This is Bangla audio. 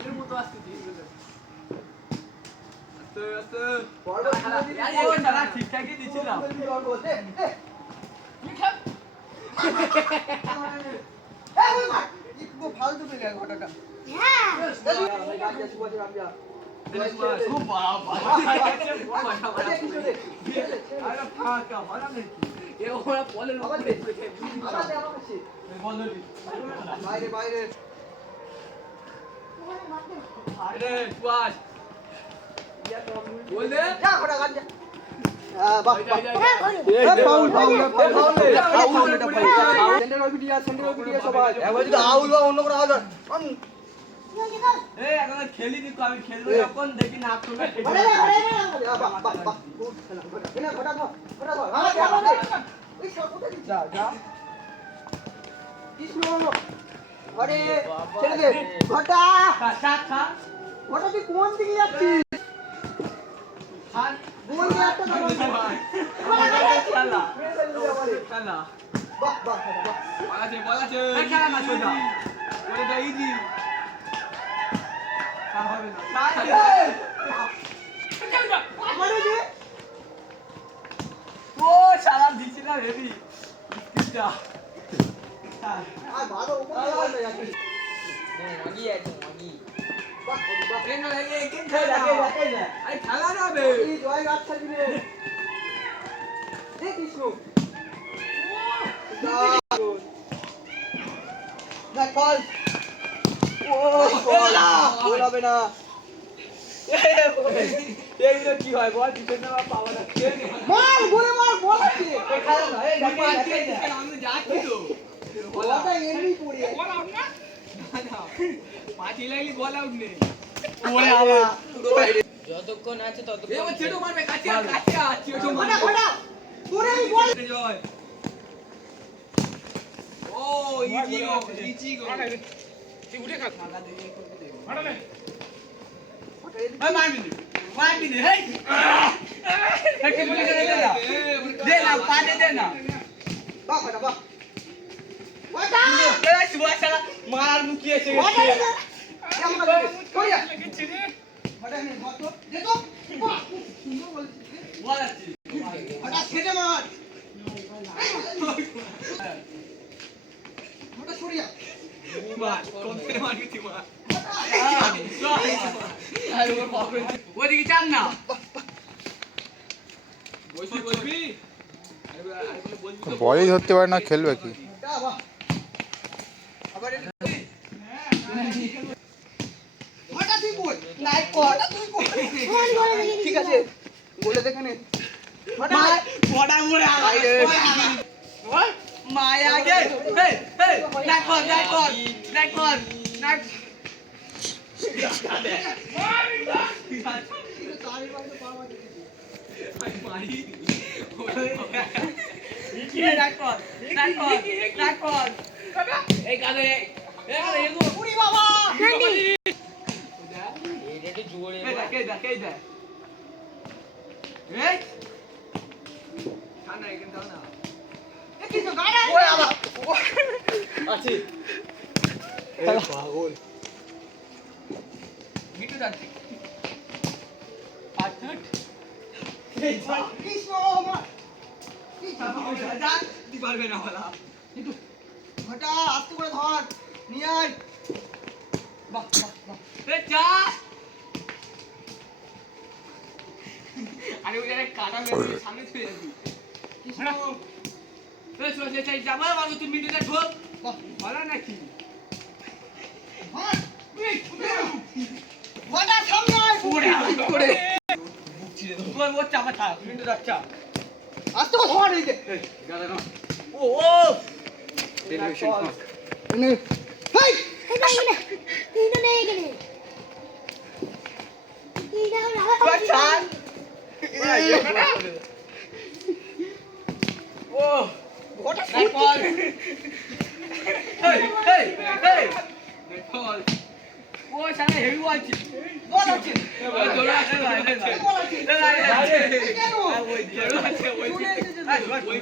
এর মতো আসছে ঠিকঠাকই দিচ্ছিলাম ফালতু পেলে ঘটাটা বাইরে বাইরে বল দে যা ঘটা গান যা বাহ ফাউল ফাউল ফাউল এটা ফাউল সেন্টার ওবিডিয়া সবাই একবার যদি আউল বা অন্য কোনো আউল এই এখন খেলি নি তো আমি খেলবো যখন দেখি না তোমরা বাহ বাহ বাহ গুড খেলা ঘটা ঘটা এই সব কোথায় যা যা কৃষ্ণ আরে ছেড়ে দে ঘটা খা ঘটা তুই কোন দিকে যাচ্ছিস খা বল দে একটা তো খেলা বাহ বাহ বাহ বলাছে খেলা না সোজা বলে দে ইজি হবে না মানে দে ও শালা দিছিলাম হেভি স্কিলটা আর ভালো উপর না যাচ্ছিস বাহ বাহ এই না এই গেম খেলা আরে খেলা যাবে এই জয় গাছ ছাড়বি রে দেখ কৃষ্ণ না কল ও গোল হবে না এইগুলো কি হয় বল পিছনে পাওয়া না মার গোলে মার বল আছে খেলা না এই আমি যাচ্ছি তো বলটা এমনি পড়ে আছে বল আউট না পাঁচি লাগলি বল আউট নেই ওরে বাবা যতক্ষণ আছে এই ততক্ষণ ও ছেটো মারবে কাছে ছেটো ঘটা মারবে ঘটা তোরে এই বল জয় ও ইজি গো তুই উঠে খা টাকা দিয়ে করতে দে মারবি নে হেই হেই বলে দে না পাতে দে না বাহ ঘটা বাহ ঘটা এই সুভাষ শালা মারার মুখি এসে ঘটা গেছে কেমন করে কইয়া ঘটা নে ঘট দে তো বাহ সুন্দর বলছিস বল আছে ঘটা ছেড়ে মার ঘটা ছড়িয়া মার কোন থেকে মারবি তুই মার আর ওর পাপে ওদিকে চান না বসবি বলই ধরতে পারে না খেলবে কি বাহ আবার ঘটা তুই বল নাই ঘটা তুই বল ঠিক আছে বলে দেখে নে ঘটা বড়া মোড়া বাইরে মায়া আগে এই না কর এই কালে উড়ি বাবা এটা একটু জোরে দেখে এই ঠান্ডা এখানে দাও না এ কি তো গাড়া ওরে বাবা আছে এ পাগল মিটু যাচ্ছে আচ্ছা এই কৃষ্ণ মা কি যা দি পারবে না বলা কিন্তু ঘটা আস্তে করে ধর নিয়ে আয় বাহ বাহ বাহ এ যা আরে ওই জায়গায় কাটা মেরে সামনে ছুঁয়ে যাবি কৃষ্ণ এ সোজা চাই যাবা বাবু তুমি মিটুটা ঢোক বাহ বলা নাকি ধর ঘটা সামনে আয় ওরে করে তোর ও চাপা থাক মিটু যাচ্ছা আস্তে করে ধর এই যে ও টেলিভিশন এনে হেই বাচ্চান ও ঘটা নাই বল হেই বল ও সামনে হেভি বলছি বল আছে জোরে আছে বল আছে না কেন ওই দিয়ে আছে ওই দিয়ে